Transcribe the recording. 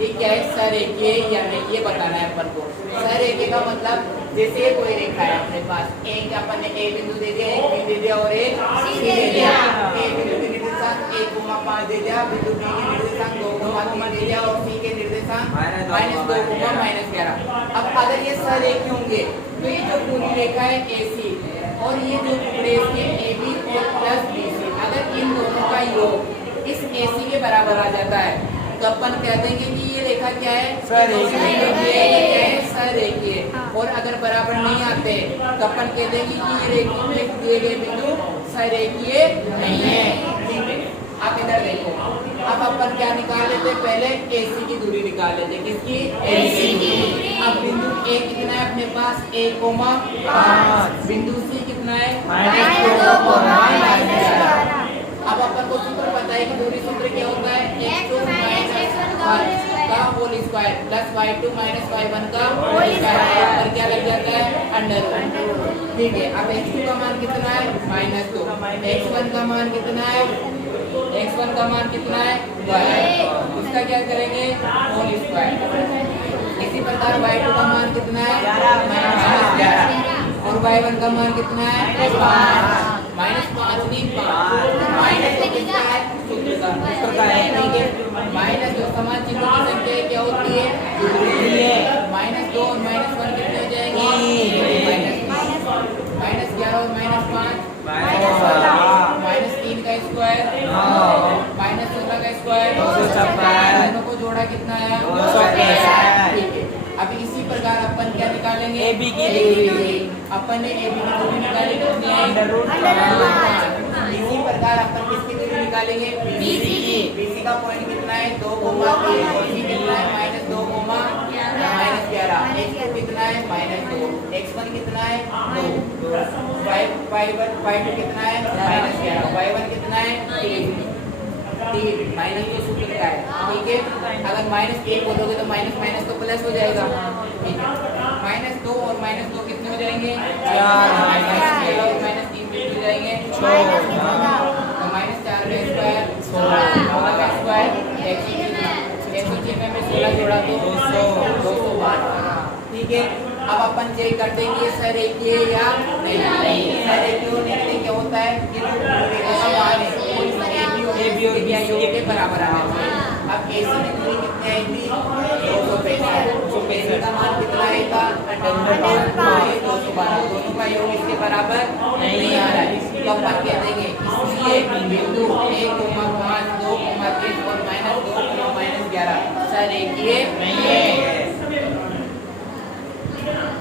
ये क्या है, सरेखीय या नहीं, ये बताना है अपन को। सरेखीय का मतलब जैसे कोई रेखा है अपने पास, एक अपन ने ए बिंदु दे दिया, एक बी दे दिया और एक सी दे दिया। ए बिंदु के निर्देशांक 1,5 दे दिया, बिंदु बी के निर्देशांक 2,3 दे दिया और सी के निर्देशांक -2,-11। अब अगर ये सरेखीय होंगे तो ये जो पूरी रेखा है AC और ये जो टुकड़े इसके AB और प्लस BC, अगर इन दोनों का योग इस AC के बराबर आ जाता है तो अपन कह देंगे कि ये रेखा क्या है, सरेखीय। और अगर बराबर नहीं आते तो अपन कह देंगे कि ये रेखा में दिए गए बिंदु सरेखीय नहीं है। ठीक है, आप इधर देखो, अब अपन क्या निकाल लेते, पहले AC की दूरी निकाल लेते, किसकी, AC की। अब बिंदु A कितना है अपने पास, 1,5, बिंदु C कितना है, -2,-11। अब अपन को सूत्र पता है कि दूरी सूत्र क्या होता है, x2 - 1 का whole square plus y2 - y1 का होल स्क्वायर पर क्या लग जाता है, अंडर। ठीक है, अब x2 का मान कितना है, -2, x1 का मान कितना है, x1 का मान कितना है, 12, उसका क्या करेंगे, होल स्क्वायर। इसी प्रकार y2 का मान कितना है, -11 और y1 का मान कितना है, -5 नहीं 5 माइनस तो कितना है, सूत्र का है, ठीक है। माइनस जो समान चिन्हों की संख्या क्या होती है, -2 और -1 कितने हो जाएंगे, -11 और -5 -3 का स्क्वायर -16 का स्क्वायर, दोनों को जोड़ा कितना है, 200। ठीक है, अब इसी प्रकार अपन क्या निकालेंगे, AB की दूरी। अपन ने AB की दूरी निकाली कितनी है, इसी प्रकार अपन किसकी दूरी निकालेंगे, BC की। BC का पॉइंट कितना है, 2,3, BC कितना है, -2,-11, x2 कितना है, -2, x1 कितना है, 2, y2 कितना है, -11, y1 कितना है, 3, माइनस तो सूत्र का है। ठीक है, अगर -1 बोलोगे तो माइनस तो प्लस हो जाएगा। ठीक है, -2 और -2 कितने हो जाएंगे, 4, -3 और -3 कितने हो जाएंगे, 6, तो -4 का स्क्वायर 16 का स्क्वायर 106 में 16 जोड़ा तो 212। ठीक है, अब अपन चेक करते हैं कि सरेखीय या नहीं। सरेखीय होने के लिए क्या होता है, ये जो रेखा का मान है AB और BC के बराबर आना चाहिए। अब AC की दूरी कितनी आएगी, 265 का मान कितना आएगा, 212, दोनों का योग इसके बराबर नहीं आ रहा है। तो अपन कह देंगे इसलिए बिंदु 1,5, 2,3 और -2, -11 सरेखीय नहीं है।